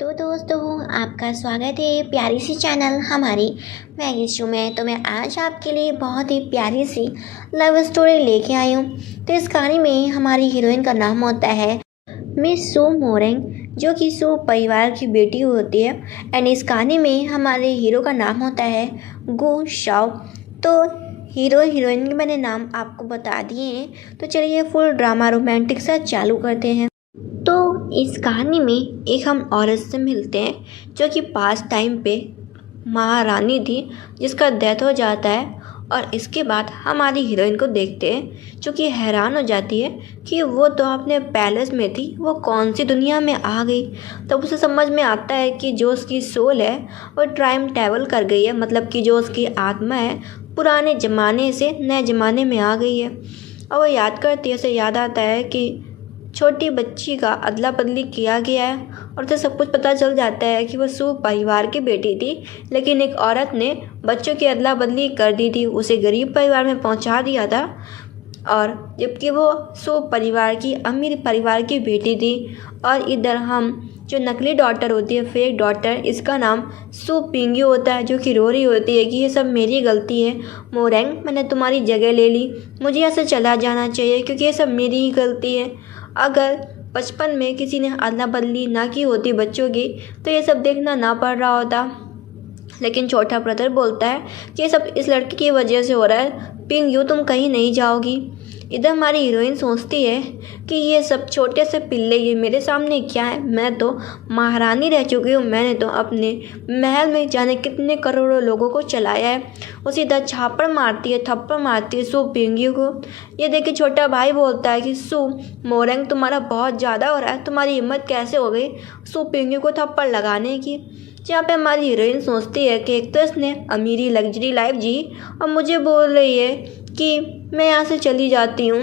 तो दोस्तों, आपका स्वागत है प्यारी सी चैनल हमारी मैगी शो में। तो मैं आज आपके लिए बहुत ही प्यारी सी लव स्टोरी लेके आई हूँ। तो इस कहानी में हमारी हीरोइन का नाम होता है मिस सू मोरेंग, जो कि सू परिवार की बेटी होती है। एंड इस कहानी में हमारे हीरो का नाम होता है गो शाओ। तो हीरो हीरोइन के मैंने नाम आपको बता दिए हैं। तो चलिए फुल ड्रामा रोमांटिक सा चालू करते हैं। तो इस कहानी में एक हम औरत से मिलते हैं जो कि पास टाइम पे महारानी थी, जिसका डेथ हो जाता है। और इसके बाद हमारी हीरोइन को देखते हैं जो कि हैरान हो जाती है कि वो तो अपने पैलेस में थी, वो कौन सी दुनिया में आ गई। तब उसे समझ में आता है कि जो उसकी सोल है वो टाइम ट्रैवल कर गई है, मतलब कि जो उसकी आत्मा है पुराने ज़माने से नए ज़माने में आ गई है। और वो याद करती है, उसे याद आता है कि छोटी बच्ची का अदला बदली किया गया है। और उसे सब कुछ पता चल जाता है कि वो सू परिवार की बेटी थी, लेकिन एक औरत ने बच्चों की अदला बदली कर दी थी, उसे गरीब परिवार में पहुंचा दिया था। और जबकि वो सू परिवार की अमीर परिवार की बेटी थी। और इधर हम जो नकली डॉटर होती है, फेक डॉटर, इसका नाम सू पिंगी होता है, जो कि रो रही होती है कि ये सब मेरी गलती है मोरेंग, मैंने तुम्हारी जगह ले ली, मुझे यहाँ से चला जाना चाहिए क्योंकि ये सब मेरी ही गलती है। अगर बचपन में किसी ने अदला बदली ना की होती बच्चों की तो ये सब देखना ना पड़ रहा होता। लेकिन छोटा ब्रदर बोलता है कि ये सब इस लड़की की वजह से हो रहा है, पिंग यू तुम कहीं नहीं जाओगी। इधर हमारी हीरोइन सोचती है कि ये सब छोटे से पिल्ले ये मेरे सामने क्या है, मैं तो महारानी रह चुकी हूँ, मैंने तो अपने महल में जाने कितने करोड़ों लोगों को चलाया है। उसी इधर छापड़ मारती है, थप्पड़ मारती है सू पिंगी को। ये देखिए छोटा भाई बोलता है कि सू मोरेंग तुम्हारा बहुत ज़्यादा हो रहा है, तुम्हारी हिम्मत कैसे हो गई सू पिंगी को थप्पड़ लगाने की। जहाँ पे हमारी हीरोइन सोचती है कि एक तो इसने अमीरी लग्जरी लाइफ जी और मुझे बोल रही है कि मैं यहाँ से चली जाती हूँ।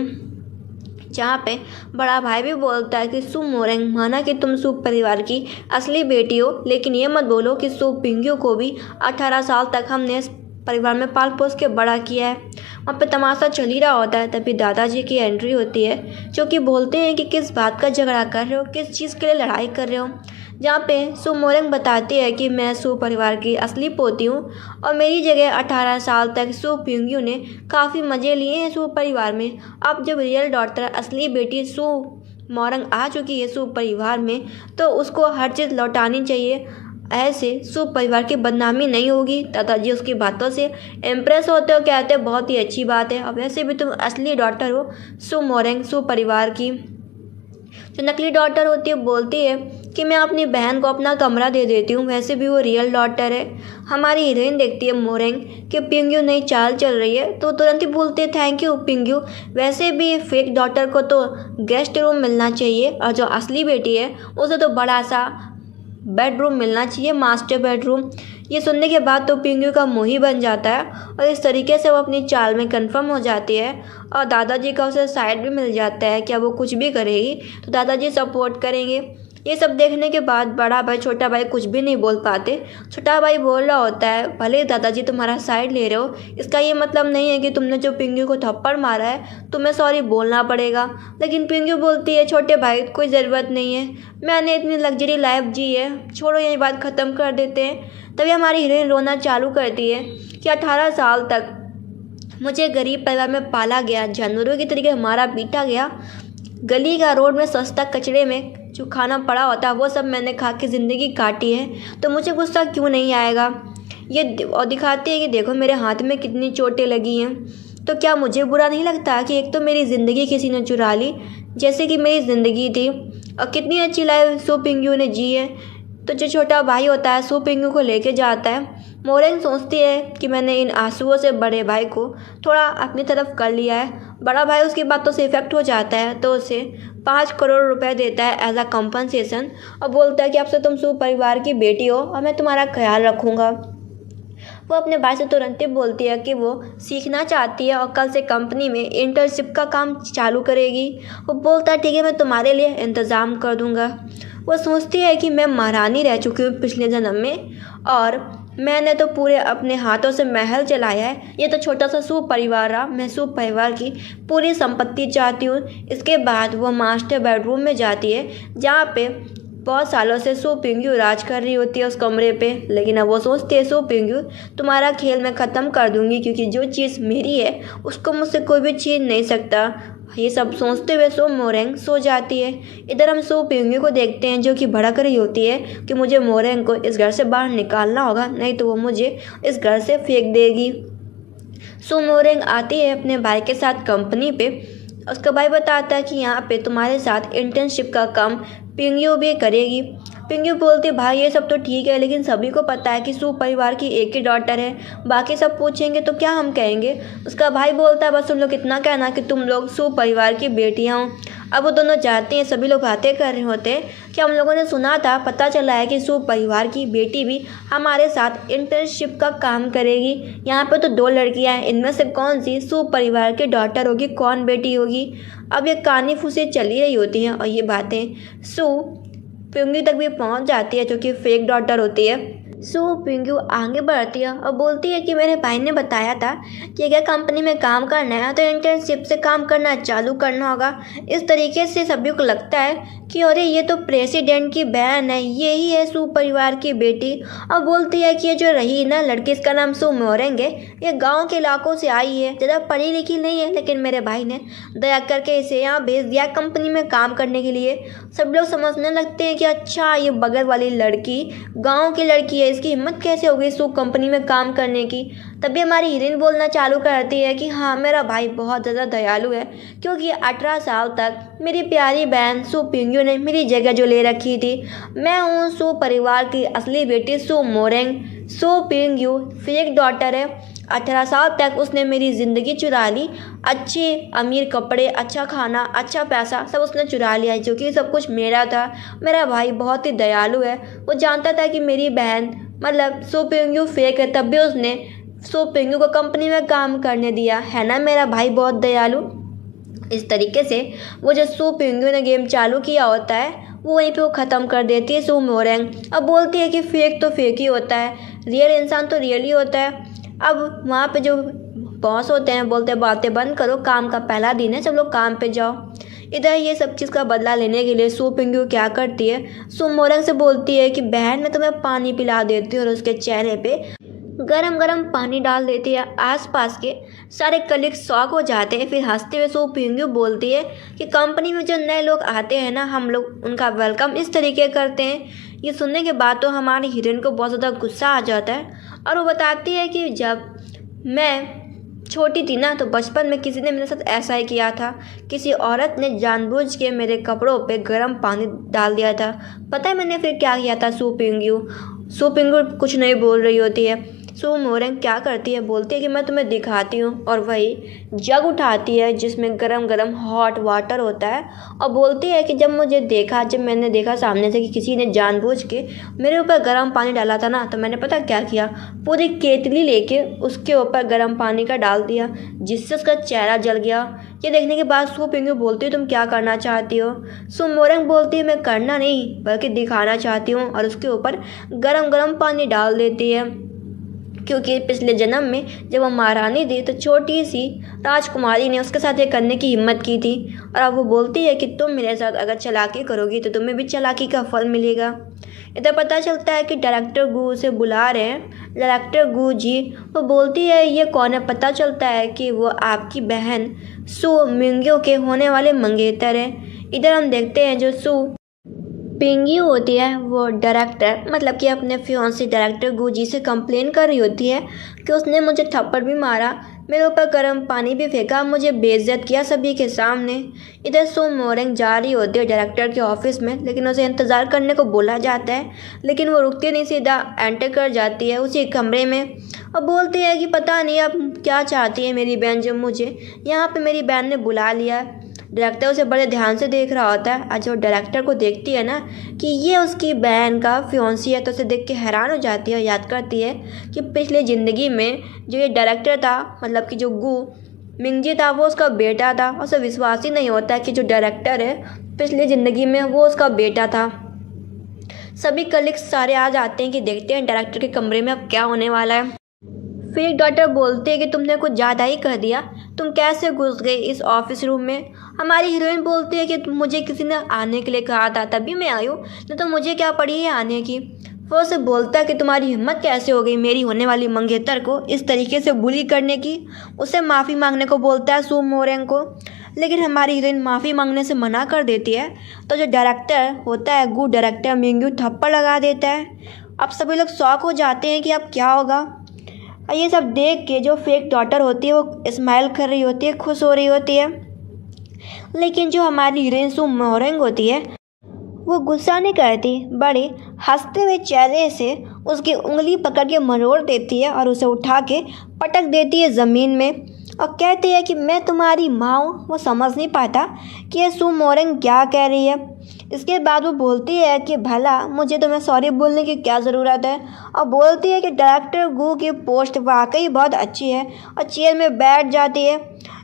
जहाँ पे बड़ा भाई भी बोलता है कि सू मोरेंग, माना कि तुम सू परिवार की असली बेटी हो, लेकिन ये मत बोलो कि सू पिंगियों को भी 18 साल तक हमने इस परिवार में पाल पोस के बड़ा किया है। वहाँ पे तमाशा चल ही रहा होता है, तभी दादाजी की एंट्री होती है जो कि बोलते हैं कि किस बात का झगड़ा कर रहे हो, किस चीज़ के लिए लड़ाई कर रहे हो। जहाँ पे सू मोरेंग बताती है कि मैं सू परिवार की असली पोती हूँ और मेरी जगह 18 साल तक सू पिंगियों ने काफ़ी मज़े लिए हैं सू परिवार में। अब जब रियल डॉटर असली बेटी सू मोरेंग आ चुकी है सू परिवार में, तो उसको हर चीज़ लौटानी चाहिए, ऐसे सू परिवार की बदनामी नहीं होगी। दादाजी उसकी बातों से इम्प्रेस होते हो, कहते हैं बहुत ही अच्छी बात है, अब वैसे भी तुम असली डॉटर हो सू मोरेंग सू परिवार की। जो नकली डॉटर होती है बोलती है कि मैं अपनी बहन को अपना कमरा दे देती हूँ, वैसे भी वो रियल डॉटर है। हमारी हीरोइन देखती है मोरेंग कि पिंग्यू नई चाल चल रही है तो तुरंत ही बोलते हैं थैंक यू पिंग्यू, वैसे भी फेक डॉटर को तो गेस्ट रूम मिलना चाहिए और जो असली बेटी है उसे तो बड़ा सा बेडरूम मिलना चाहिए, मास्टर बेडरूम। ये सुनने के बाद तो पिंगू का मुँह ही बन जाता है और इस तरीके से वो अपनी चाल में कंफर्म हो जाती है। और दादाजी का उसे साइड भी मिल जाता है कि अब वो कुछ भी करेगी तो दादाजी सपोर्ट करेंगे। ये सब देखने के बाद बड़ा भाई छोटा भाई कुछ भी नहीं बोल पाते। छोटा भाई बोल रहा होता है भले दादाजी तुम्हारा साइड ले रहे हो, इसका ये मतलब नहीं है कि तुमने जो पिंगू को थप्पड़ मारा है तुम्हें सॉरी बोलना पड़ेगा। लेकिन पिंगू बोलती है छोटे भाई कोई ज़रूरत नहीं है, मैंने इतनी लग्जरी लाइफ जी है, छोड़ो ये बात ख़त्म कर देते हैं। तभी हमारी हीरोइन रोना चालू करती है कि 18 साल तक मुझे गरीब परिवार में पाला गया, जानवरों की तरीके मारा पीटा गया, गली का रोड में सस्ता कचरे में जो खाना पड़ा होता है वो सब मैंने खा के ज़िंदगी काटी है, तो मुझे गुस्सा क्यों नहीं आएगा। ये और दिखाती है कि देखो मेरे हाथ में कितनी चोटें लगी हैं, तो क्या मुझे बुरा नहीं लगता कि एक तो मेरी ज़िंदगी किसी ने चुरा ली, जैसे कि मेरी ज़िंदगी थी, और कितनी अच्छी लाइफ सू पिंगू ने जी है। तो जो छोटा भाई होता है सू पिंगू को लेके जाता है। मोरेंग सोचती है कि मैंने इन आंसुओं से बड़े भाई को थोड़ा अपनी तरफ कर लिया है। बड़ा भाई उसकी बातों से इफ़ेक्ट हो जाता है तो उसे 5 करोड़ रुपए देता है एज अ कंपनसेशन और बोलता है कि अब से तुम सू परिवार की बेटी हो और मैं तुम्हारा ख्याल रखूँगा। वो अपने भाई से तुरंत ही बोलती है कि वो सीखना चाहती है और कल से कंपनी में इंटर्नशिप का काम चालू करेगी। वो बोलता है ठीक है मैं तुम्हारे लिए इंतज़ाम कर दूँगा। वो सोचती है कि मैं महारानी रह चुकी हूँ पिछले जन्म में और मैंने तो पूरे अपने हाथों से महल चलाया है, ये तो छोटा सा सू परिवार रहा, मैं सू परिवार की पूरी संपत्ति चाहती हूँ। इसके बाद वो मास्टर बेडरूम में जाती है जहाँ पे बहुत सालों से सू पिंग्यू राज कर रही होती है उस कमरे पे, लेकिन अब वो सोचती है सू पिंग्यू तुम्हारा खेल मैं ख़त्म कर दूंगी, क्योंकि जो चीज़ मेरी है उसको मुझसे कोई भी छीन नहीं सकता। ये सब सोचते हुए सू मोरेंग सो जाती है। इधर हम सू पिंग्यू को देखते हैं जो कि भड़क रही होती है कि मुझे मोरेंग को इस घर से बाहर निकालना होगा, नहीं तो वो मुझे इस घर से फेंक देगी। सू मोरेंग आती है अपने भाई के साथ कंपनी पे। उसका भाई बताता है कि यहाँ पे तुम्हारे साथ इंटर्नशिप का काम पिंग्यू भी करेगी। पिंग्यू बोलती भाई ये सब तो ठीक है, लेकिन सभी को पता है कि सू परिवार की एक ही डॉटर है, बाकी सब पूछेंगे तो क्या हम कहेंगे। उसका भाई बोलता है बस तुम लोग इतना कहना कि तुम लोग सू परिवार की बेटियाँ हो। अब वो दोनों जाते हैं, सभी लोग बातें कर रहे होते हैं कि हम लोगों ने सुना था, पता चला है कि सू परिवार की बेटी भी हमारे साथ इंटर्नशिप का काम करेगी। यहाँ पे तो 2 लड़कियाँ हैं, इनमें से कौन सी सू परिवार की डॉटर होगी, कौन बेटी होगी। अब ये कहानी फूसी चली रही होती हैं और ये बातें सू पिंग्यू तक भी पहुँच जाती है, जो कि फेक डॉटर होती है। सो पिंग्यू आगे बढ़ती है और बोलती है कि मेरे भाई ने बताया था कि अगर कंपनी में काम करना है तो इंटर्नशिप से काम करना चालू करना होगा। इस तरीके से सभी को लगता है कि अरे ये तो प्रेसिडेंट की बहन है, यही है सू परिवार की बेटी। और बोलती है कि ये जो रही ना लड़की, इसका नाम सू मोरेंग है, ये गांव के इलाकों से आई है, ज़्यादा पढ़ी लिखी नहीं है, लेकिन मेरे भाई ने दया करके इसे यहाँ भेज दिया कंपनी में काम करने के लिए। सब लोग समझने लगते हैं कि अच्छा ये बगल वाली लड़की गाँव की लड़की है, इसकी हिम्मत कैसे हो गई सू कंपनी में काम करने की। तभी हमारी हीरोइन बोलना चालू करती है कि हाँ मेरा भाई बहुत ज़्यादा दयालु है, क्योंकि 18 साल तक मेरी प्यारी बहन सू पिंग्यू ने मेरी जगह जो ले रखी थी। मैं हूँ सू परिवार की असली बेटी सू मोरेंग। सू पिंग्यू फेक डॉटर है। 18 साल तक उसने मेरी ज़िंदगी चुरा ली, अच्छे अमीर कपड़े, अच्छा खाना, अच्छा पैसा सब उसने चुरा लिया है, जो कि सब कुछ मेरा था। मेरा भाई बहुत ही दयालु है, वो जानता था कि मेरी बहन मतलब सू पिंग्यू फेक है, तब भी उसने सू पिंग्यू को कंपनी में काम करने दिया है ना, मेरा भाई बहुत दयालु। इस तरीके से वो जो सू पिंग्यू ने गेम चालू किया होता है वो वहीं पे वो ख़त्म कर देती है सू मोरेंग। अब बोलती है कि फेक तो फेक ही होता है, रियल इंसान तो रियल ही होता है। अब वहाँ पे जो बॉस होते हैं बोलते हैं बातें बंद करो, काम का पहला दिन है, सब लोग काम पे जाओ। इधर ये सब चीज़ का बदला लेने के लिए सू पिंग्यू क्या करती है, सू मोरेंग से बोलती है कि बहन मैं तुम्हें पानी पिला देती हूँ, और उसके चेहरे पे गरम गरम पानी डाल देती है। आसपास के सारे कलीग शॉक हो जाते हैं। फिर हंसते हुए सू पिंग्यू बोलती है कि कंपनी में जो नए लोग आते हैं ना, हम लोग उनका वेलकम इस तरीके करते हैं। ये सुनने के बाद तो हमारी हीरोइन को बहुत ज़्यादा गुस्सा आ जाता है, और वो बताती है कि जब मैं छोटी थी ना तो बचपन में किसी ने मेरे साथ ऐसा ही किया था। किसी औरत ने जानबूझ के मेरे कपड़ों पे गर्म पानी डाल दिया था। पता है मैंने फिर क्या किया था सू पिंग्यू। सू पिंग्यू कुछ नहीं बोल रही होती है। सू मोरेंग क्या करती है, बोलती है कि मैं तुम्हें दिखाती हूँ, और वही जग उठाती है जिसमें गरम गरम हॉट वाटर होता है, और बोलती है कि जब मैंने देखा सामने से कि किसी ने जानबूझ के मेरे ऊपर गर्म पानी डाला था ना, तो मैंने पता क्या किया, पूरी केतली लेके उसके ऊपर गर्म पानी का डाल दिया, जिससे उसका चेहरा जल गया। ये देखने के बाद सू पिंग्यू बोलती है तुम क्या करना चाहती हो। सू मोरेंग बोलती है मैं करना नहीं बल्कि दिखाना चाहती हूँ, और उसके ऊपर गरम गरम पानी डाल देती है। क्योंकि पिछले जन्म में जब वो महारानी थी तो छोटी सी राजकुमारी ने उसके साथ ये करने की हिम्मत की थी, और अब वो बोलती है कि तुम मेरे साथ अगर चालाकी करोगी तो तुम्हें भी चालाकी का फल मिलेगा। इधर पता चलता है कि डायरेक्टर गू उसे बुला रहे हैं। डायरेक्टर गू जी, वो बोलती है ये कौन है। पता चलता है कि वो आपकी बहन सू मिंग्यू के होने वाले मंगेतर हैं। इधर हम देखते हैं जो सू पिंग्यू होती है वो डायरेक्टर मतलब कि अपने फियांसी डायरेक्टर गुजी से कंप्लेन कर रही होती है कि उसने मुझे थप्पड़ भी मारा, मेरे ऊपर गर्म पानी भी फेंका, मुझे बेइज्जत किया सभी के सामने। इधर सू मोरेंग जा रही होती है डायरेक्टर के ऑफिस में, लेकिन उसे इंतज़ार करने को बोला जाता है, लेकिन वो रुकती नहीं, सीधा एंटर कर जाती है उसी कमरे में और बोलती है कि पता नहीं अब क्या चाहती है मेरी बहन, जो मुझे यहाँ पे मेरी बहन ने बुला लिया। डायरेक्टर उसे बड़े ध्यान से देख रहा होता है। आज वो डायरेक्टर को देखती है ना कि ये उसकी बहन का फियांसी है, तो उसे देख के हैरान हो जाती है और याद करती है कि पिछले ज़िंदगी में जो ये डायरेक्टर था मतलब कि जो गू मिंगजी था वो उसका बेटा था। उसे विश्वास ही नहीं होता कि जो डायरेक्टर है पिछली ज़िंदगी में वो उसका बेटा था। सभी कलीग्स सारे आ जाते हैं कि देखते हैं डायरेक्टर के कमरे में अब क्या होने वाला है। फिर एक डॉक्टर बोलती है कि तुमने कुछ ज़्यादा ही कर दिया, तुम कैसे घुस गए इस ऑफिस रूम में। हमारी हीरोइन बोलती है कि मुझे किसी ने आने के लिए कहा था तभी मैं आई हूँ, नहीं तो मुझे क्या पड़ी है आने की। वो उसे बोलता है कि तुम्हारी हिम्मत कैसे हो गई मेरी होने वाली मंगेतर को इस तरीके से बुली करने की। उसे माफ़ी मांगने को बोलता है सू मोरेंग को, लेकिन हमारी हीरोइन माफ़ी मांगने से मना कर देती है। तो जो डायरेक्टर होता है गुड डायरेक्टर मिंग्यू थप्पड़ लगा देता है। अब सभी लोग शॉक हो जाते हैं कि अब क्या होगा। और ये सब देख के जो फेक डॉटर होती है वो स्माइल कर रही होती है, खुश हो रही होती है। लेकिन जो हमारी हीरोइन सू मोरेंग होती है वो गुस्सा नहीं करती, बड़े हंसते हुए चेहरे से उसकी उंगली पकड़ के मरोड़ देती है और उसे उठा के पटक देती है ज़मीन में और कहती है कि मैं तुम्हारी माँ हूँ। वो समझ नहीं पाता कि ये सू मोरेंग क्या कह रही है। इसके बाद वो बोलती है कि भला मुझे तुम्हें सॉरी बोलने की क्या ज़रूरत है, और बोलती है कि डायरेक्टर गू की पोस्ट वाकई बहुत अच्छी है और चेयर में बैठ जाती है।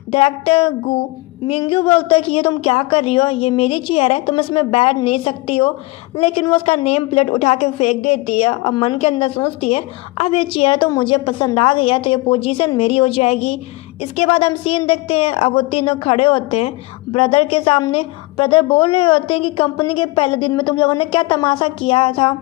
डायरेक्टर गू मिंग्यू बोलता है कि ये तुम क्या कर रही हो, ये मेरी चेयर है, तुम इसमें बैठ नहीं सकती हो। लेकिन वो उसका नेम प्लेट उठा के फेंक देती है और मन के अंदर सोचती है अब ये चेयर तो मुझे पसंद आ गई है तो ये पोजीशन मेरी हो जाएगी। इसके बाद हम सीन देखते हैं, अब वो तीनों खड़े होते हैं ब्रदर के सामने। ब्रदर बोल रहे होते हैं कि कंपनी के पहले दिन में तुम लोगों ने क्या तमाशा किया था।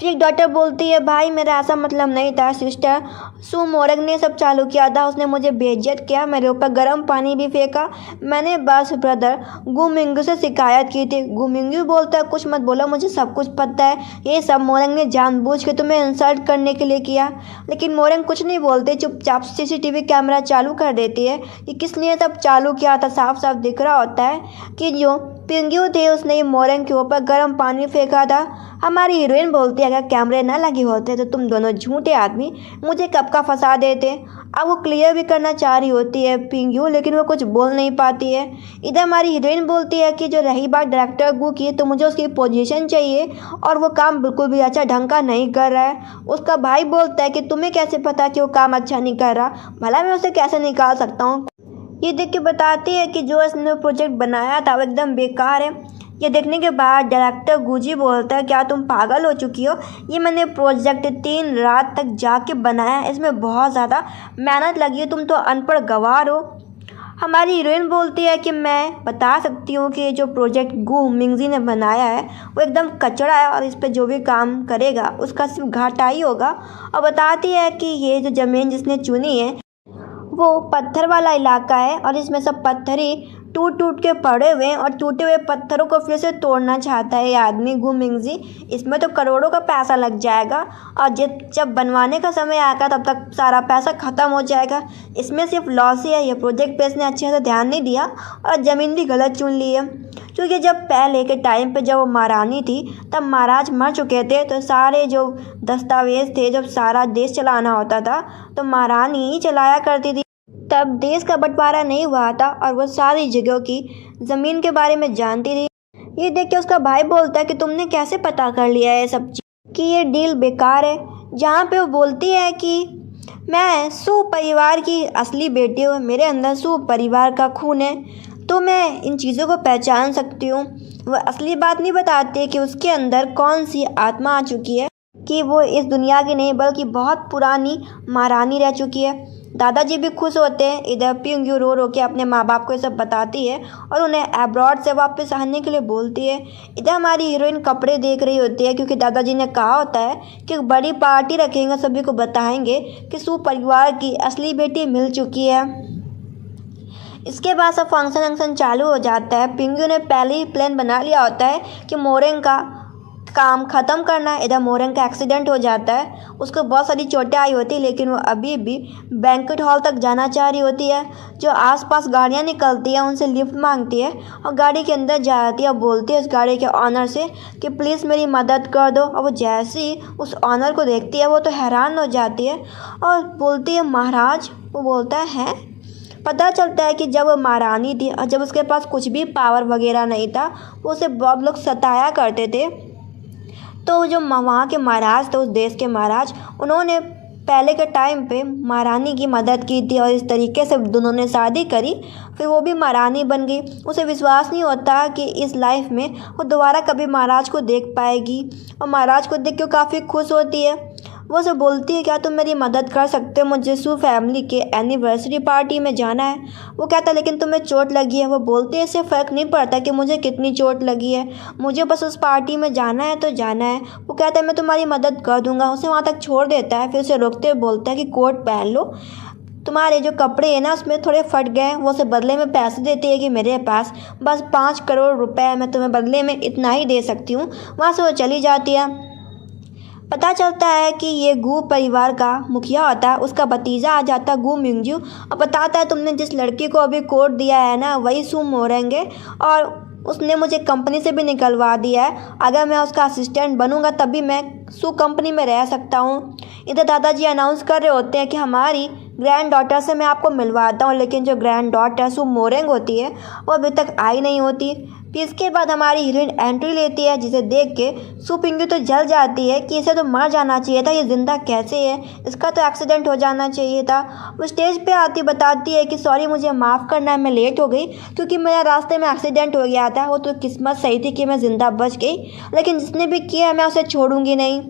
फिर एक डॉक्टर बोलती है भाई मेरा ऐसा मतलब नहीं था सिस्टर, सू मोरेंग ने सब चालू किया था, उसने मुझे बेइज्जत किया, मेरे ऊपर गर्म पानी भी फेंका, मैंने बस ब्रदर गू मिंग्यू से शिकायत की थी। गू मिंग्यू बोलता है कुछ मत बोलो, मुझे सब कुछ पता है, ये सब मोरेंग ने जानबूझ के तुम्हें इंसल्ट करने के लिए किया। लेकिन मोरेंग कुछ नहीं बोलते, चुपचाप सीसीटीवी कैमरा चालू कर देती है कि किसने सब चालू किया था। साफ साफ दिख रहा होता है कि जो पिंग्यू थे उसने मोरेंग के ऊपर गर्म पानी फेंका था। हमारी हीरोइन बोलती है अगर कैमरे ना लगे होते तो तुम दोनों झूठे आदमी मुझे कब का फंसा देते। अब वो क्लियर भी करना चाह रही होती है पिंग्यू, लेकिन वो कुछ बोल नहीं पाती है। इधर हमारी हीरोइन बोलती है कि जो रही बात डायरेक्टर गू की तो मुझे उसकी पोजीशन चाहिए और वो काम बिल्कुल भी अच्छा ढंग का नहीं कर रहा है। उसका भाई बोलता है कि तुम्हें कैसे पता कि वो काम अच्छा नहीं कर रहा, भला मैं उसे कैसे निकाल सकता हूँ। ये देख के बताती है कि जो इसने प्रोजेक्ट बनाया था वो एकदम बेकार है। ये देखने के बाद डायरेक्टर गुजी बोलता है क्या तुम पागल हो चुकी हो, ये मैंने प्रोजेक्ट 3 रात तक जाके बनाया, इसमें बहुत ज़्यादा मेहनत लगी है, तुम तो अनपढ़ गवार हो। हमारी हीरोइन बोलती है कि मैं बता सकती हूँ कि जो प्रोजेक्ट गू मिंगजी ने बनाया है वो एकदम कचरा है और इस पर जो भी काम करेगा उसका सिर्फ घाटा ही होगा। और बताती है कि ये जो ज़मीन जिसने चुनी है वो पत्थर वाला इलाका है और इसमें सब पत्थर ही टूट टूट के पड़े हुए हैं और टूटे हुए पत्थरों को फिर से तोड़ना चाहता है ये आदमी गू मिंगजी। इसमें तो करोड़ों का पैसा लग जाएगा और जब बनवाने का समय आएगा तब तक सारा पैसा ख़त्म हो जाएगा। इसमें सिर्फ लॉस ही है, ये प्रोजेक्ट पे इसने अच्छे से ध्यान नहीं दिया और ज़मीन भी गलत चुन ली है। क्योंकि जब पहले के टाइम पे जब वो महारानी थी तब महाराज मर चुके थे, तो सारे जो दस्तावेज थे जब सारा देश चलाना होता था तो महारानी ही चलाया करती थी। तब देश का बंटवारा नहीं हुआ था और वो सारी जगहों की ज़मीन के बारे में जानती थी। ये देख के उसका भाई बोलता है कि तुमने कैसे पता कर लिया है सब चीज़ कि ये डील बेकार है। जहाँ पे वो बोलती है कि मैं सू परिवार की असली बेटी हूँ, मेरे अंदर सू परिवार का खून है, तो मैं इन चीज़ों को पहचान सकती हूँ। वह असली बात नहीं बताती कि उसके अंदर कौन सी आत्मा आ चुकी है, कि वो इस दुनिया की नहीं बल्कि बहुत पुरानी महारानी रह चुकी है। दादाजी भी खुश होते हैं। इधर पिंग्यू रो रो के अपने माँ बाप को ये सब बताती है और उन्हें अब्रॉड से वापस आने के लिए बोलती है। इधर हमारी हीरोइन कपड़े देख रही होती है क्योंकि दादाजी ने कहा होता है कि बड़ी पार्टी रखेंगे, सभी को बताएंगे कि सू परिवार की असली बेटी मिल चुकी है। इसके बाद सब फंक्शन चालू हो जाता है। पिंग्यू ने पहले ही प्लान बना लिया होता है कि मोरेंग का काम ख़त्म करना है। इधर मोरेंग का एक्सीडेंट हो जाता है, उसको बहुत सारी चोटें आई होती है, लेकिन वो अभी भी बैंक्वेट हॉल तक जाना चाह रही होती है। जो आसपास गाड़ियाँ निकलती हैं उनसे लिफ्ट मांगती है और गाड़ी के अंदर जाती है और बोलती है उस गाड़ी के ऑनर से कि प्लीज़ मेरी मदद कर दो। और वो जैसे ही उस ऑनर को देखती है वो तो हैरान हो जाती है और बोलती है महाराज। वो बोलता है पता चलता है कि जब वो महारानी थी और जब उसके पास कुछ भी पावर वगैरह नहीं था, वो उसे बहुत लोग सताया करते थे। तो जो वहाँ के महाराज थे, उस देश के महाराज, उन्होंने पहले के टाइम पे महारानी की मदद की थी और इस तरीके से दोनों ने शादी करी। फिर वो भी महारानी बन गई। उसे विश्वास नहीं होता कि इस लाइफ में वो दोबारा कभी महाराज को देख पाएगी और महाराज को देख के काफ़ी खुश होती है। वो उसे बोलती है क्या तुम मेरी मदद कर सकते हो, मुझे सू फैमिली के एनिवर्सरी पार्टी में जाना है। वो कहता है लेकिन तुम्हें चोट लगी है। वो बोलती है इससे फ़र्क नहीं पड़ता कि मुझे कितनी चोट लगी है, मुझे बस उस पार्टी में जाना है तो जाना है। वो कहता है मैं तुम्हारी मदद कर दूंगा। उसे वहाँ तक छोड़ देता है, फिर उसे रोकते हुए बोलता है कि कोट पहन लो, तुम्हारे जो कपड़े हैं ना उसमें थोड़े फट गए हैं। वो उसे बदले में पैसे देती है कि मेरे पास बस 5 करोड़ रुपए है, मैं तुम्हें बदले में इतना ही दे सकती हूँ। वहाँ से वो चली जाती है। पता चलता है कि ये गू परिवार का मुखिया होता है, उसका भतीजा आ जाता है गू मिंगजू और बताता है तुमने जिस लड़की को अभी कोड दिया है ना वही सू मोरेंगे, और उसने मुझे कंपनी से भी निकलवा दिया है। अगर मैं उसका असिस्टेंट बनूंगा तभी मैं सू कंपनी में रह सकता हूँ। इधर दादाजी अनाउंस कर रहे होते हैं कि हमारी ग्रैंड डॉटर से मैं आपको मिलवाता हूँ, लेकिन जो ग्रैंड डॉटर सू मोरेंग होती है वो अभी तक आई नहीं होती। फिर इसके बाद हमारी हीरोइन एंट्री लेती है, जिसे देख के सू पिंगू तो जल जाती है कि इसे तो मर जाना चाहिए था, ये ज़िंदा कैसे है, इसका तो एक्सीडेंट हो जाना चाहिए था। वो स्टेज पे आती बताती है कि सॉरी मुझे माफ़ करना है, मैं लेट हो गई क्योंकि मेरा रास्ते में एक्सीडेंट हो गया था। वो तो किस्मत सही थी कि मैं ज़िंदा बच गई, लेकिन जिसने भी किया मैं उसे छोड़ूंगी नहीं।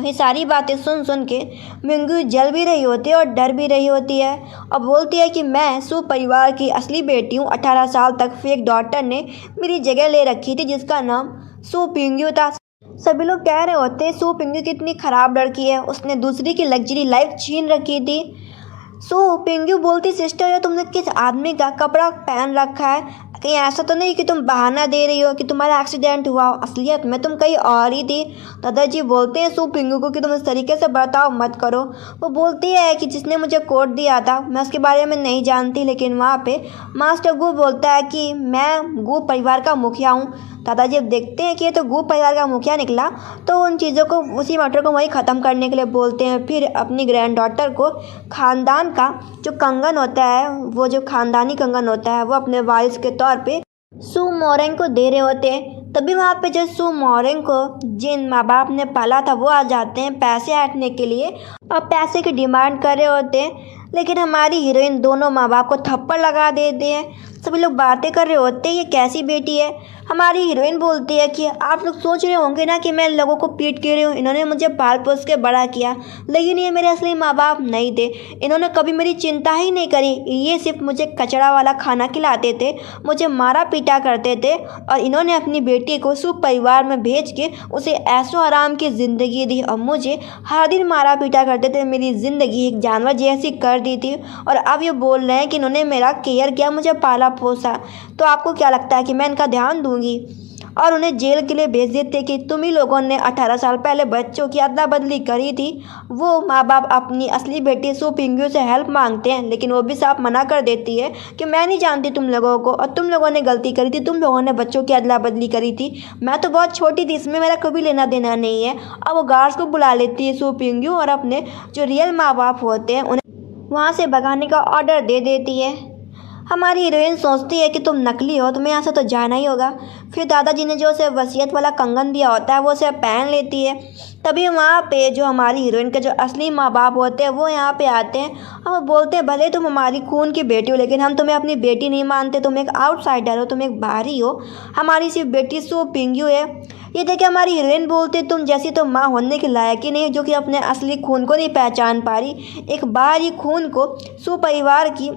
ये सारी बातें सुन सुन के मिंगू जल भी रही होती है और डर भी रही होती है और बोलती है कि मैं सू परिवार की असली बेटी हूँ। 18 साल तक फेक डॉटर ने मेरी जगह ले रखी थी जिसका नाम सू पिंगू था। सभी लोग कह रहे होते हैं सू पिंगू कितनी ख़राब लड़की है, उसने दूसरी की लग्जरी लाइफ छीन रखी थी। सो पिंगू बोलती सिस्टर ये तुमने किस आदमी का कपड़ा पहन रखा है, कहीं ऐसा तो नहीं कि तुम बहाना दे रही हो कि तुम्हारा एक्सीडेंट हुआ, असलियत में तुम कहीं और ही थी। दादाजी बोलते हैं सू पिंगू को कि तुम इस तरीके से बर्ताव मत करो। वो बोलती है कि जिसने मुझे कोड दिया था मैं उसके बारे में नहीं जानती, लेकिन वहाँ पे मास्टर गू बोलता है कि मैं गू परिवार का मुखिया हूँ। दादाजी अब देखते हैं कि ये तो गू परिवार का मुखिया निकला, तो उन चीज़ों को उसी मैटर को वही ख़त्म करने के लिए बोलते हैं। फिर अपनी ग्रैंड डॉटर को ख़ानदान का जो कंगन होता है, वो जो ख़ानदानी कंगन होता है वो अपने वारिस के तौर पे सू मोरेंग को दे रहे होते हैं। तभी वहाँ पे जो सू मोरेंग को जिन माँ बाप ने पाला था वो आ जाते हैं पैसे ऐंठने के लिए और पैसे की डिमांड कर रहे होते हैं, लेकिन हमारी हीरोइन दोनों माँ बाप को थप्पड़ लगा देते हैं। सभी लोग बातें कर रहे होते हैं ये कैसी बेटी है। हमारी हीरोइन बोलती है कि आप लोग सोच रहे होंगे ना कि मैं लोगों को पीट क्यों रही हूँ, इन्होंने मुझे पाल पोस के बड़ा किया, लेकिन ये मेरे असली माँ बाप नहीं थे, इन्होंने कभी मेरी चिंता ही नहीं करी, ये सिर्फ मुझे कचरा वाला खाना खिलाते थे, मुझे मारा पीटा करते थे, और इन्होंने अपनी बेटी को सुख परिवार में भेज के उसे ऐशो आराम की ज़िंदगी दी और मुझे हर दिन मारा पीटा करते थे, मेरी ज़िंदगी एक जानवर जैसी कर दी थी। और अब ये बोल रहे हैं कि इन्होंने मेरा केयर किया, मुझे पाला पोसा, तो आपको क्या लगता है कि मैं इनका ध्यान दूंगी? और उन्हें जेल के लिए भेज देते कि तुम ही लोगों ने 18 साल पहले बच्चों की अदला बदली करी थी। वो माँ बाप अपनी असली बेटी सू पिंगू से हेल्प मांगते हैं, लेकिन वो भी साफ मना कर देती है कि मैं नहीं जानती तुम लोगों को, और तुम लोगों ने गलती करी थी, तुम लोगों ने बच्चों की अदला बदली करी थी, मैं तो बहुत छोटी थी, इसमें मेरा कभी लेना देना नहीं है। अब वो गार्ड्स को बुला लेती है सू पिंगू और अपने जो रियल माँ बाप होते हैं उन्हें वहाँ से भगाने का ऑर्डर दे देती है। हमारी हीरोइन सोचती है कि तुम नकली हो, तुम्हें यहाँ से तो जाना ही होगा। फिर दादाजी ने जो उसे वसीयत वाला कंगन दिया होता है वो उसे पहन लेती है। तभी वहाँ पे जो हमारी हीरोइन के जो असली माँ बाप होते हैं वो यहाँ पे आते हैं और वो बोलते हैं भले तुम हमारी खून की बेटी हो, लेकिन हम तुम्हें अपनी बेटी नहीं मानते, तुम एक आउटसाइडर हो, तुम एक बाहरी हो, हमारी सिर्फ बेटी सू पिंगू है। ये देखे हमारी हीरोइन बोलते तुम जैसी तो माँ होने के लायक ही नहीं, जो कि अपने असली खून को नहीं पहचान पा रही, एक बाहरी खून को सू परिवार की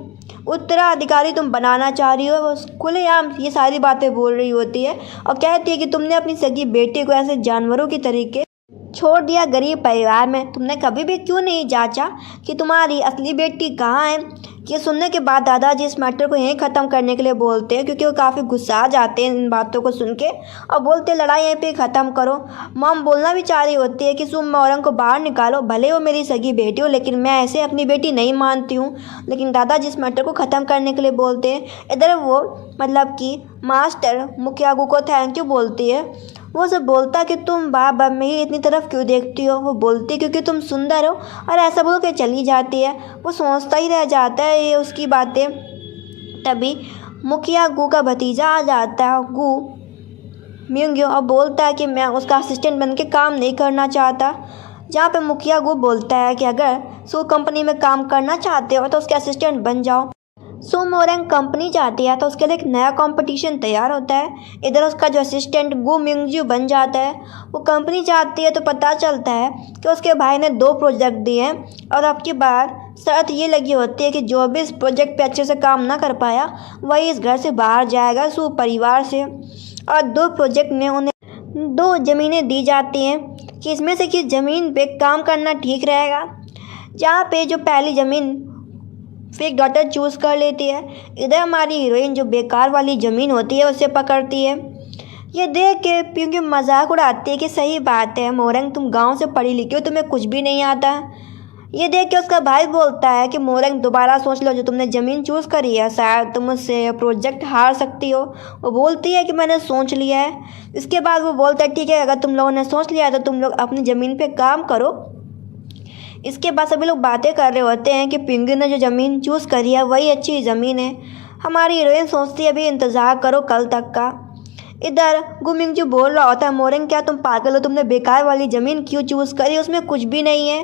उत्तराधिकारी तुम बनाना चाह रही हो। वो खुलेआम ये सारी बातें बोल रही होती है और कहती है कि तुमने अपनी सगी बेटी को ऐसे जानवरों की तरीके छोड़ दिया गरीब परिवार में, तुमने कभी भी क्यों नहीं जांचा कि तुम्हारी असली बेटी कहाँ है। ये सुनने के बाद दादाजी इस मैटर को यहीं ख़त्म करने के लिए बोलते हैं, क्योंकि वो काफ़ी गुस्सा आ जाते हैं इन बातों को सुन के और बोलते हैं लड़ाई यहीं पे ख़त्म करो। मॉम बोलना भी चाह रही होती है कि सू मोरेंग को बाहर निकालो, भले वो मेरी सगी बेटी हो, लेकिन मैं ऐसे अपनी बेटी नहीं मानती हूँ। लेकिन दादाजी इस मैटर को ख़त्म करने के लिए बोलते हैं। इधर वो मतलब कि मास्टर मुखियागू को थैंक यू बोलती है। वो सब बोलता कि तुम बाप मेरी इतनी तरफ क्यों देखती हो। वो बोलती क्योंकि तुम सुंदर हो, और ऐसा बोल के चली जाती है। वो सोचता ही रह जाता है ये उसकी बातें। तभी मुखिया गू का भतीजा आ जाता है गू मिंग्यो और बोलता है कि मैं उसका असिस्टेंट बन के काम नहीं करना चाहता। जहाँ पे मुखिया गू बोलता है कि अगर सू कंपनी में काम करना चाहते हो तो उसके असिस्टेंट बन जाओ। सो मोरेंग कंपनी जाती है तो उसके लिए एक नया कंपटीशन तैयार होता है। इधर उसका जो असिस्टेंट गो मिंगजू बन जाता है। वो कंपनी जाती है तो पता चलता है कि उसके भाई ने 2 प्रोजेक्ट दिए हैं और अब की बार शर्त ये लगी होती है कि जो भी इस प्रोजेक्ट पे अच्छे से काम ना कर पाया वही इस घर से बाहर जाएगा सू परिवार से। और 2 प्रोजेक्ट में उन्हें 2 ज़मीनें दी जाती हैं कि इसमें से किस ज़मीन पे काम करना ठीक रहेगा। जहाँ पे जो पहली ज़मीन फेक डॉटर चूज़ कर लेती है, इधर हमारी हीरोइन जो बेकार वाली ज़मीन होती है उसे पकड़ती है। ये देख के पिंकी मजाक उड़ाती है कि सही बात है मोरेंग, तुम गांव से पढ़ी लिखी हो, तुम्हें कुछ भी नहीं आता। ये देख के उसका भाई बोलता है कि मोरेंग दोबारा सोच लो, जो तुमने ज़मीन चूज़ करी है शायद तुम उससे प्रोजेक्ट हार सकती हो। वो बोलती है कि मैंने सोच लिया है। इसके बाद वो बोलता है ठीक है, अगर तुम लोगों ने सोच लिया है तो तुम लोग अपनी ज़मीन पे काम करो। इसके बाद सभी लोग बातें कर रहे होते हैं कि पिंकी ने जो ज़मीन चूज़ करी है वही अच्छी ज़मीन है। हमारी हीरोइन सोचती है अभी इंतज़ार करो कल तक का। इधर गु मिंगजू बोल रहा होता है मोरेंग क्या तुम पागल हो, तुमने बेकार वाली ज़मीन क्यों चूज़ करी, उसमें कुछ भी नहीं है।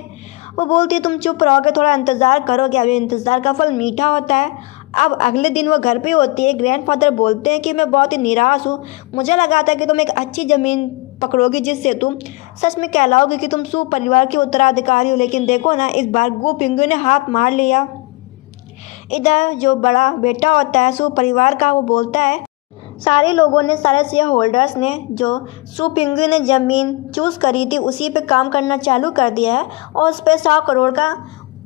वो बोलती है तुम चुप रहोगे, थोड़ा इंतज़ार करोगे, अभी इंतज़ार का फल मीठा होता है। अब अगले दिन वो घर पे होती है। ग्रैंडफादर बोलते हैं कि मैं बहुत ही निराश हूँ, मुझे लगा था कि तुम एक अच्छी ज़मीन पकड़ोगी जिससे तुम सच में कहलाओगे कि तुम सू परिवार के उत्तराधिकारी हो, लेकिन देखो ना इस बार गु पिंगू ने हाथ मार लिया। इधर जो बड़ा बेटा होता है सू परिवार का वो बोलता है सारे लोगों ने, सारे शेयर होल्डर्स ने जो सू पिंगू ने ज़मीन चूज़ करी थी उसी पे काम करना चालू कर दिया है और उस पर 100 करोड़ का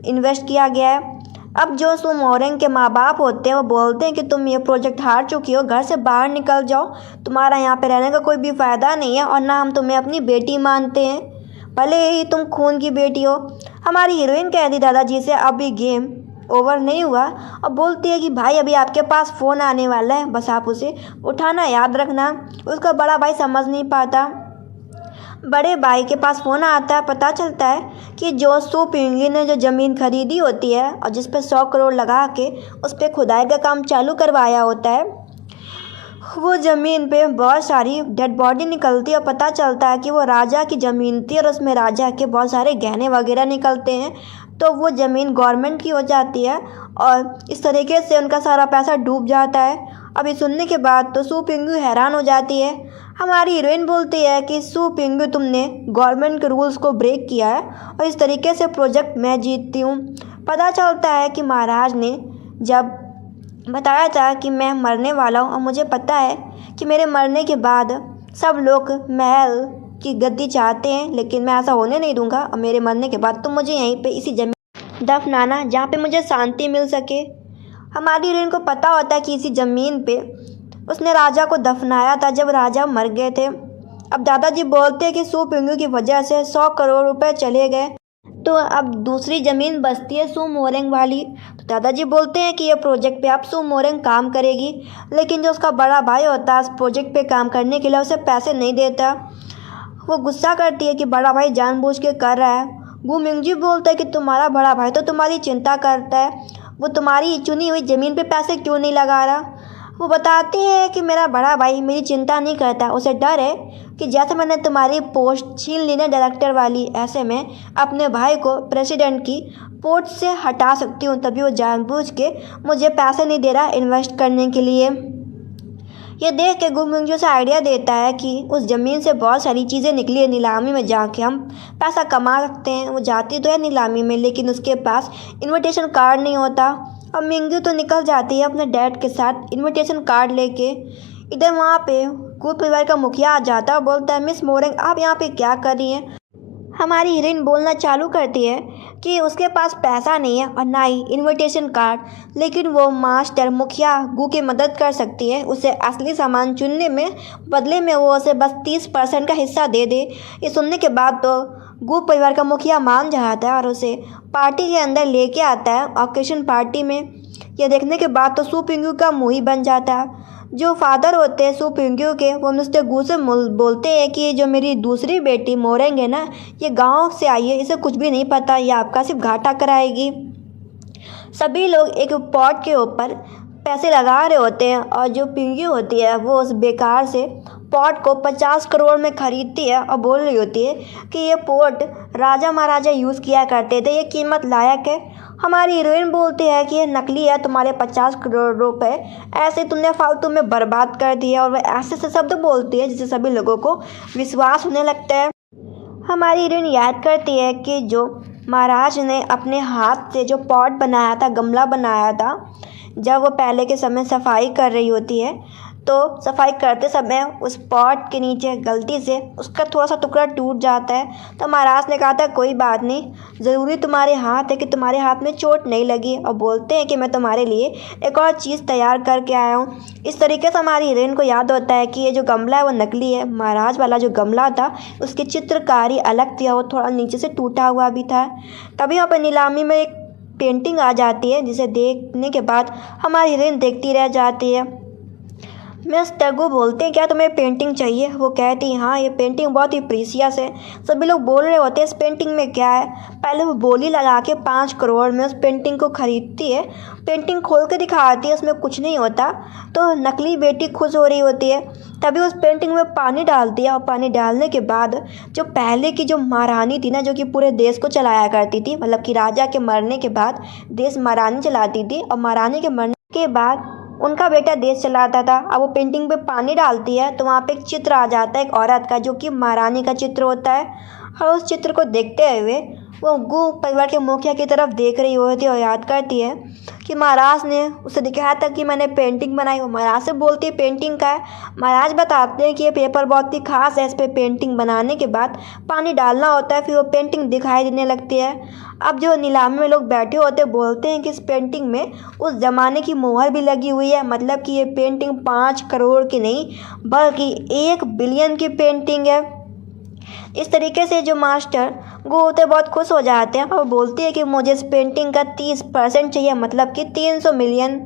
इन्वेस्ट किया गया है। अब जो सू मोरेंग के माँ बाप होते हैं वो बोलते हैं कि तुम ये प्रोजेक्ट हार चुकी हो, घर से बाहर निकल जाओ, तुम्हारा यहाँ पे रहने का कोई भी फ़ायदा नहीं है और ना हम तुम्हें अपनी बेटी मानते हैं, भले ही तुम खून की बेटी हो। हमारी हीरोइन कहती दादाजी से अभी गेम ओवर नहीं हुआ और बोलती है कि भाई अभी आपके पास फ़ोन आने वाला है, बस आप उसे उठाना याद रखना। उसका बड़ा भाई समझ नहीं पाता। बड़े भाई के पास फ़ोन आता है, पता चलता है कि जो सू पिंगी ने जो ज़मीन खरीदी होती है और जिस पे 100 करोड़ लगा के उस पर खुदाई का काम चालू करवाया होता है, वो ज़मीन पे बहुत सारी डेड बॉडी निकलती है और पता चलता है कि वो राजा की ज़मीन थी और उसमें राजा के बहुत सारे गहने वगैरह निकलते हैं। तो वो ज़मीन गवर्नमेंट की हो जाती है और इस तरीके से उनका सारा पैसा डूब जाता है। अभी सुनने के बाद तो सू पिंगू हैरान हो जाती है। हमारी हीरोइन बोलती है कि सू पिंगू तुमने गवर्नमेंट के रूल्स को ब्रेक किया है और इस तरीके से प्रोजेक्ट मैं जीतती हूँ। पता चलता है कि महाराज ने जब बताया था कि मैं मरने वाला हूँ और मुझे पता है कि मेरे मरने के बाद सब लोग महल की गद्दी चाहते हैं, लेकिन मैं ऐसा होने नहीं दूंगा और मेरे मरने के बाद तुम मुझे यहीं पे इसी ज़मीन दफनाना जहाँ पे मुझे शांति मिल सके। हमारी हीरोइन को पता होता है कि इसी ज़मीन पे उसने राजा को दफनाया था जब राजा मर गए थे। अब दादाजी बोलते हैं कि सू पिंगू की वजह से 100 करोड़ रुपए चले गए, तो अब दूसरी ज़मीन बचती है सू मोरेंग वाली। तो दादाजी बोलते हैं कि ये प्रोजेक्ट पे अब सू मोरेंग काम करेगी, लेकिन जो उसका बड़ा भाई होता है उस प्रोजेक्ट पे काम करने के लिए उसे पैसे नहीं देता। वो गुस्सा करती है कि बड़ा भाई जानबूझ के कर रहा है। गु मिंगजी बोलता है कि तुम्हारा बड़ा भाई तो तुम्हारी चिंता करता है, वो तुम्हारी चुनी हुई ज़मीन पे पैसे क्यों नहीं लगा रहा। वो बताती है कि मेरा बड़ा भाई मेरी चिंता नहीं करता, उसे डर है कि जैसे मैंने तुम्हारी पोस्ट छीन ली ना डायरेक्टर वाली, ऐसे में अपने भाई को प्रेसिडेंट की पोस्ट से हटा सकती हूँ, तभी वो जानबूझ के मुझे पैसे नहीं दे रहा इन्वेस्ट करने के लिए। ये देख के गु मिंगजू से आइडिया देता है कि उस ज़मीन से बहुत सारी चीज़ें निकली है, नीलामी में जाके हम पैसा कमा सकते हैं। वो जाती तो है नीलामी में, लेकिन उसके पास इनविटेशन कार्ड नहीं होता और मिंगजू तो निकल जाती है अपने डैड के साथ इनविटेशन कार्ड लेके। इधर वहाँ पे गु परिवार का मुखिया आ जाता है और बोलता है मिस मोरेंग आप यहाँ पे क्या कर रही हैं। हमारी हीरोइन बोलना चालू करती है कि उसके पास पैसा नहीं है और ना ही इनविटेशन कार्ड, लेकिन वो मास्टर मुखिया गु की मदद कर सकती है उसे असली सामान चुनने में, बदले में वो उसे बस 30% का हिस्सा दे दे। ये सुनने के बाद तो गु परिवार का मुखिया मान जाता है और उसे पार्टी के अंदर लेके आता है ऑकेशन पार्टी में। यह देखने के बाद तो सू पिंगू का मुँह ही बन जाता है। जो फादर होते हैं सू पिंगू के, वो मिस्टर गु से बोलते हैं कि जो मेरी दूसरी बेटी मोरेंग है ना, ये गांव से आई है, इसे कुछ भी नहीं पता, ये आपका सिर्फ घाटा कराएगी। सभी लोग एक पॉट के ऊपर पैसे लगा रहे होते हैं और जो पिंगू होती है वो उस बेकार से पॉट को 50 करोड़ में ख़रीदती है और बोल रही होती है कि ये पॉट राजा महाराजा यूज़ किया करते थे, ये कीमत लायक है। हमारी हीरोइन बोलती है कि ये नकली है, तुम्हारे 50 करोड़ रुपए ऐसे तुमने फालतू में बर्बाद कर दिए। और वह ऐसे से शब्द बोलती है जिससे सभी लोगों को विश्वास होने लगता है। हमारी हीरोइन याद करती है कि जो महाराज ने अपने हाथ से जो पॉट बनाया था, गमला बनाया था, जब वो पहले के समय सफाई कर रही होती है तो सफाई करते समय उस पॉट के नीचे गलती से उसका थोड़ा सा टुकड़ा टूट जाता है। तो महाराज ने कहा था कोई बात नहीं, ज़रूरी तुम्हारे हाथ है कि तुम्हारे हाथ में चोट नहीं लगी। और बोलते हैं कि मैं तुम्हारे लिए एक और चीज़ तैयार करके आया हूँ। इस तरीके से हमारी हीरोइन को याद होता है कि ये जो गमला है वो नकली है। महाराज वाला जो गमला था उसकी चित्रकारी अलग थी, वो थोड़ा नीचे से टूटा हुआ भी था। तभी यहाँ पर नीलामी में एक पेंटिंग आ जाती है जिसे देखने के बाद हमारी हीरोइन देखती रह जाती है। मिस्टर गू बोलते हैं क्या तुम्हें पेंटिंग चाहिए? वो कहती है हाँ, ये पेंटिंग बहुत ही प्रीसियस है। सभी लोग बोल रहे होते हैं इस पेंटिंग में क्या है। पहले वो बोली लगा के 5 करोड़ में उस पेंटिंग को खरीदती है। पेंटिंग खोल के दिखाती है, उसमें कुछ नहीं होता। तो नकली बेटी खुश हो रही होती है। तभी उस पेंटिंग में पानी डालती है और पानी डालने के बाद जो पहले की जो महारानी थी ना, जो कि पूरे देश को चलाया करती थी, मतलब कि राजा के मरने के बाद देश महारानी चलाती थी और महारानी के मरने के बाद उनका बेटा देश चलाता था। अब वो पेंटिंग पे पानी डालती है तो वहाँ पे एक चित्र आ जाता है एक औरत का, जो कि महारानी का चित्र होता है। और उस चित्र को देखते हुए वो गू परिवार के मुखिया की तरफ देख रही होती है और याद करती है कि महाराज ने उसे दिखाया था कि मैंने पेंटिंग बनाई। वो महाराज से बोलती है पेंटिंग का है। महाराज बताते हैं कि ये पेपर बहुत ही खास है, इस पर पेंटिंग बनाने के बाद पानी डालना होता है, फिर वो पेंटिंग दिखाई देने लगती है। अब जो नीलामी में लोग बैठे होते बोलते हैं कि इस पेंटिंग में उस ज़माने की मोहर भी लगी हुई है, मतलब कि ये पेंटिंग 5 करोड़ की नहीं बल्कि 1 बिलियन की पेंटिंग है। इस तरीके से जो मास्टर वो होते बहुत खुश हो जाते हैं और बोलती है कि मुझे इस पेंटिंग का 30% चाहिए, मतलब कि 300 मिलियन।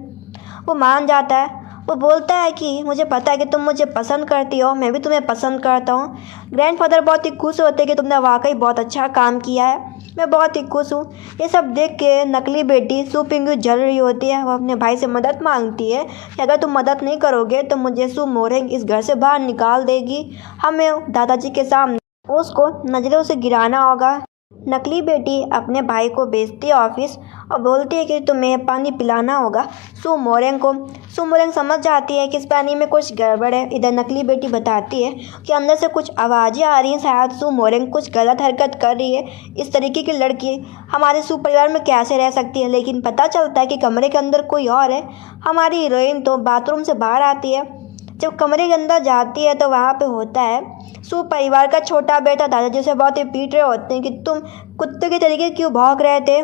वो मान जाता है। वो बोलता है कि मुझे पता है कि तुम मुझे पसंद करती हो, मैं भी तुम्हें पसंद करता हूँ। ग्रैंडफादर बहुत ही खुश होते हैं कि तुमने वाकई बहुत अच्छा काम किया है, मैं बहुत ही खुश हूँ। ये सब देख के नकली बेटी सू पिंगू जल रही होती है। वो अपने भाई से मदद मांगती है कि अगर तुम मदद नहीं करोगे तो मुझे सू मोरेंग इस घर से बाहर निकाल देगी। हमें दादाजी के सामने उसको नज़रों से गिराना होगा। नकली बेटी अपने भाई को भेजती है ऑफिस और बोलती है कि तुम्हें पानी पिलाना होगा सू मोरेंग को। सू मोरेंग समझ जाती है कि इस पानी में कुछ गड़बड़ है। इधर नकली बेटी बताती है कि अंदर से कुछ आवाज़ें आ रही हैं, शायद सू मोरेंग कुछ गलत हरकत कर रही है। इस तरीके की लड़की हमारे सू परिवार में कैसे रह सकती है? लेकिन पता चलता है कि कमरे के अंदर कोई और है। हमारी हीरोइन तो बाथरूम से बाहर आती है। जब कमरे के अंदर जाती है तो वहाँ पे होता है सू परिवार का छोटा बेटा दादाजी से बहुत ही पीट रहे होते हैं कि तुम कुत्ते के तरीके क्यों भौंक रहे थे।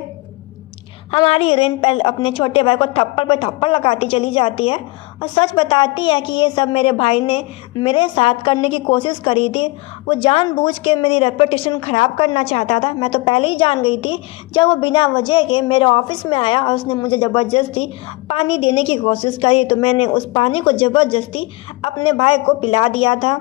हमारी हीरोइन पहले अपने छोटे भाई को थप्पड़ पे थप्पड़ लगाती चली जाती है और सच बताती है कि ये सब मेरे भाई ने मेरे साथ करने की कोशिश करी थी। वो जानबूझ के मेरी रेपुटेशन ख़राब करना चाहता था। मैं तो पहले ही जान गई थी जब वो बिना वजह के मेरे ऑफिस में आया और उसने मुझे ज़बरदस्ती पानी देने की कोशिश करी, तो मैंने उस पानी को ज़बरदस्ती अपने भाई को पिला दिया था।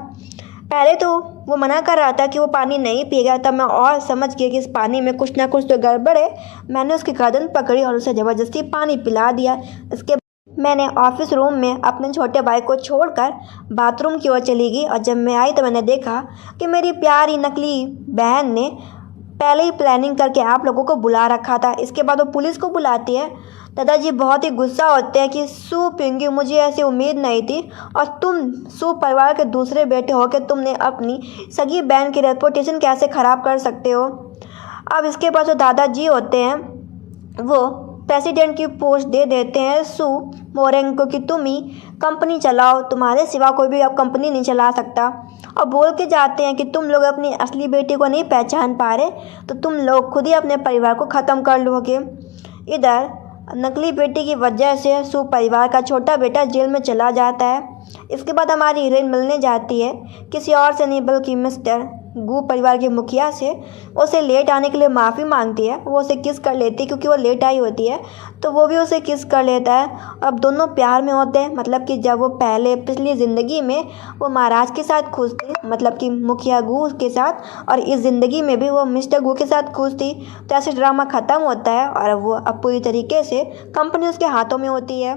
पहले तो वो मना कर रहा था कि वो पानी नहीं पिएगा, तब मैं और समझ गया कि इस पानी में कुछ ना कुछ तो गड़बड़ है। मैंने उसकी गर्दन पकड़ी और उसे ज़बरदस्ती पानी पिला दिया। इसके मैंने ऑफिस रूम में अपने छोटे भाई को छोड़कर बाथरूम की ओर चली गई और जब मैं आई तो मैंने देखा कि मेरी प्यारी नकली बहन ने पहले ही प्लानिंग करके आप लोगों को बुला रखा था। इसके बाद वो पुलिस को बुलाती है। दादाजी बहुत ही गुस्सा होते हैं कि सू पिंगी, मुझे ऐसी उम्मीद नहीं थी और तुम सू परिवार के दूसरे बेटे हो के तुमने अपनी सगी बहन की रेपुटेशन कैसे ख़राब कर सकते हो। अब इसके बाद जो दादाजी होते हैं वो प्रेसिडेंट की पोस्ट दे देते हैं सू मोरेंग को कि तुम ही कंपनी चलाओ, तुम्हारे सिवा कोई भी अब कंपनी नहीं चला सकता। और बोल के जाते हैं कि तुम लोग अपनी असली बेटी को नहीं पहचान पा रहे तो तुम लोग खुद ही अपने परिवार को ख़त्म कर लोगे। इधर नकली बेटी की वजह से सू परिवार का छोटा बेटा जेल में चला जाता है। इसके बाद हमारी हीरोइन मिलने जाती है किसी और से नहीं बल्कि मिस्टर गू परिवार के मुखिया से। उसे लेट आने के लिए माफ़ी मांगती है। वो उसे किस कर लेती है क्योंकि वो लेट आई होती है, तो वो भी उसे किस कर लेता है। अब दोनों प्यार में होते हैं, मतलब कि जब वो पहले पिछली ज़िंदगी में वो महाराज के साथ खुश थी, मतलब कि मुखिया गू के साथ, और इस ज़िंदगी में भी वो मिस्टर गू के साथ खुश थी। तो ऐसे ड्रामा ख़त्म होता है और वो अब पूरी तरीके से कंपनी उसके हाथों में होती है।